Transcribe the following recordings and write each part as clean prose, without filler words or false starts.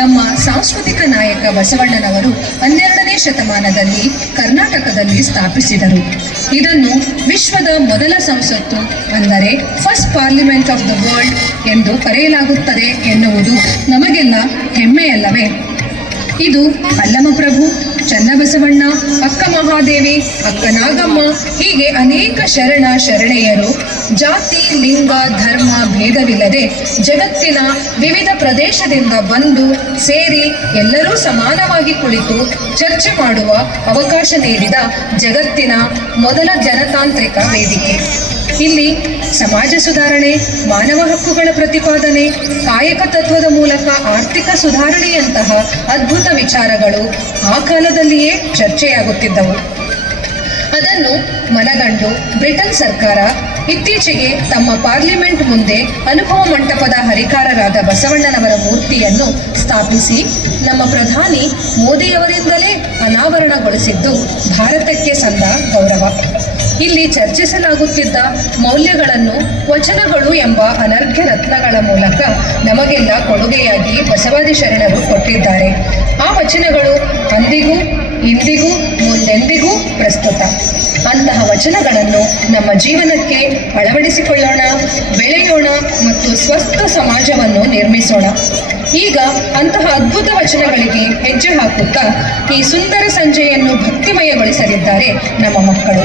ನಮ್ಮ ಸಾಂಸ್ಕೃತಿಕ ನಾಯಕ ಬಸವಣ್ಣನವರು 12ನೇ ಶತಮಾನದಲ್ಲಿ ಕರ್ನಾಟಕದಲ್ಲಿ ಸ್ಥಾಪಿಸಿದರು. ಇದನ್ನು ವಿಶ್ವದ ಮೊದಲ ಸಂಸತ್ತು ಅಂದರೆ first parliament of the world ಎಂದು ಕರೆಯಲಾಗುತ್ತದೆ ಎನ್ನುವುದು ನಮಗೆಲ್ಲ ಹೆಮ್ಮೆಯಲ್ಲವೇ? ಇದು ಅಲ್ಲಮಪ್ರಭು, ಚನ್ನಬಸವಣ್ಣ, ಅಕ್ಕ ಮಹಾದೇವಿ, ಅಕ್ಕ ನಾಗಮ್ಮ ಹೀಗೆ ಅನೇಕ ಶರಣ ಶರಣೆಯರು ಜಾತಿ, ಲಿಂಗ, ಧರ್ಮ ಭೇದವಿಲ್ಲದೆ ಜಗತ್ತಿನ ವಿವಿಧ ಪ್ರದೇಶದಿಂದ ಬಂದು ಸೇರಿ ಎಲ್ಲರೂ ಸಮಾನವಾಗಿ ಕುಳಿತು ಚರ್ಚೆ ಮಾಡುವ ಅವಕಾಶ ನೀಡಿದ ಜಗತ್ತಿನ ಮೊದಲ ಜನತಾಂತ್ರಿಕ ವೇದಿಕೆ. ಇಲ್ಲಿ ಸಮಾಜ ಸುಧಾರಣೆ, ಮಾನವ ಹಕ್ಕುಗಳ ಪ್ರತಿಪಾದನೆ, ಕಾಯಕ ತತ್ವದ ಮೂಲಕ ಆರ್ಥಿಕ ಸುಧಾರಣೆಯಂತಹ ಅದ್ಭುತ ವಿಚಾರಗಳು ಆ ಕಾಲದಲ್ಲಿಯೇ ಚರ್ಚೆಯಾಗುತ್ತಿದ್ದವು. ಅದನ್ನು ಮನಗಂಡು ಬ್ರಿಟನ್ ಸರ್ಕಾರ ಇತ್ತೀಚೆಗೆ ತಮ್ಮ ಪಾರ್ಲಿಮೆಂಟ್ ಮುಂದೆ ಅನುಭವ ಮಂಟಪದ ಹರಿಕಾರರಾದ ಬಸವಣ್ಣನವರ ಮೂರ್ತಿಯನ್ನು ಸ್ಥಾಪಿಸಿ ನಮ್ಮ ಪ್ರಧಾನಿ ಮೋದಿಯವರಿಂದಲೇ ಅನಾವರಣಗೊಳಿಸಿದ್ದು ಭಾರತಕ್ಕೆ ಸಂದ ಗೌರವ. ಇಲ್ಲಿ ಚರ್ಚಿಸಲಾಗುತ್ತಿದ್ದ ಮೌಲ್ಯಗಳನ್ನು ವಚನಗಳು ಎಂಬ ಅನರ್ಘ್ಯ ರತ್ನಗಳ ಮೂಲಕ ನಮಗೆಲ್ಲ ಕೊಡುಗೆಯಾಗಿ ಬಸವಾದಿ ಶರಣರು ಕೊಟ್ಟಿದ್ದಾರೆ. ಆ ವಚನಗಳು ಅಂದಿಗೂ ಇಂದಿಗೂ ಮುಂದೆಂದಿಗೂ ಪ್ರಸ್ತುತ. ಅಂತಹ ವಚನಗಳನ್ನು ನಮ್ಮ ಜೀವನಕ್ಕೆ ಅಳವಡಿಸಿಕೊಳ್ಳೋಣ, ಬೆಳೆಯೋಣ ಮತ್ತು ಸ್ವಸ್ಥ ಸಮಾಜವನ್ನು ನಿರ್ಮಿಸೋಣ. ಈಗ ಅಂತಹ ಅದ್ಭುತ ವಚನಗಳಿಗೆ ಹೆಜ್ಜೆ ಹಾಕುತ್ತಾ ಈ ಸುಂದರ ಸಂಜೆಯನ್ನು ಭಕ್ತಿಮಯಗೊಳಿಸಲಿದ್ದಾರೆ ನಮ್ಮ ಮಕ್ಕಳು.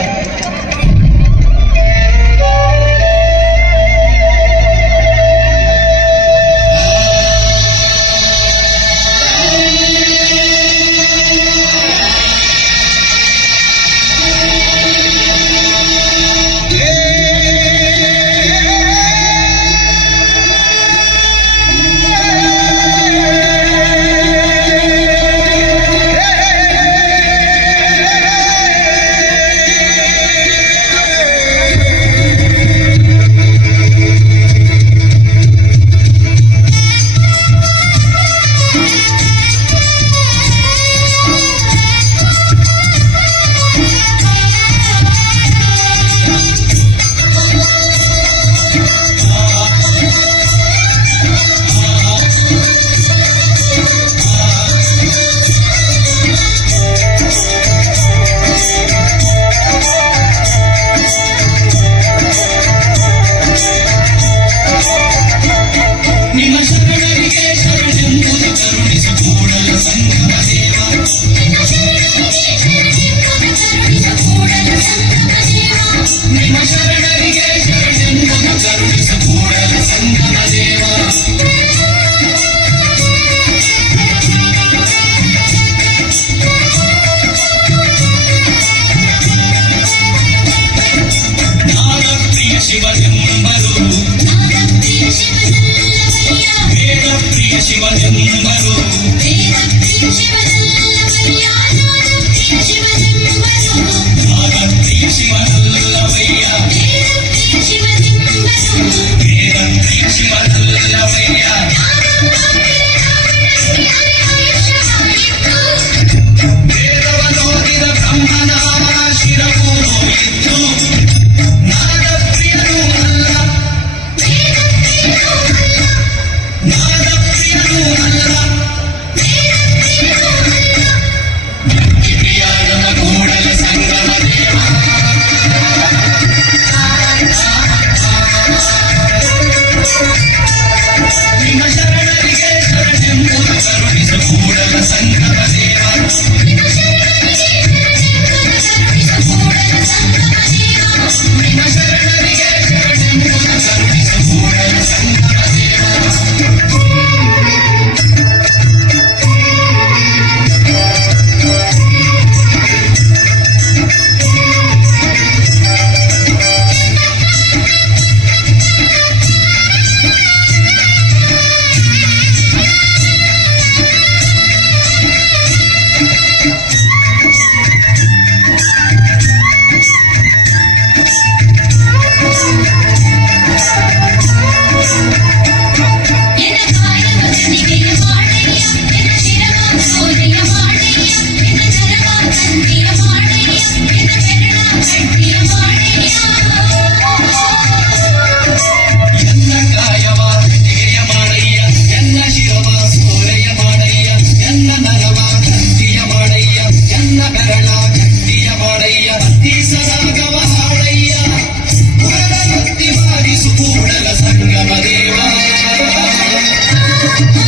ಠಠಠಠ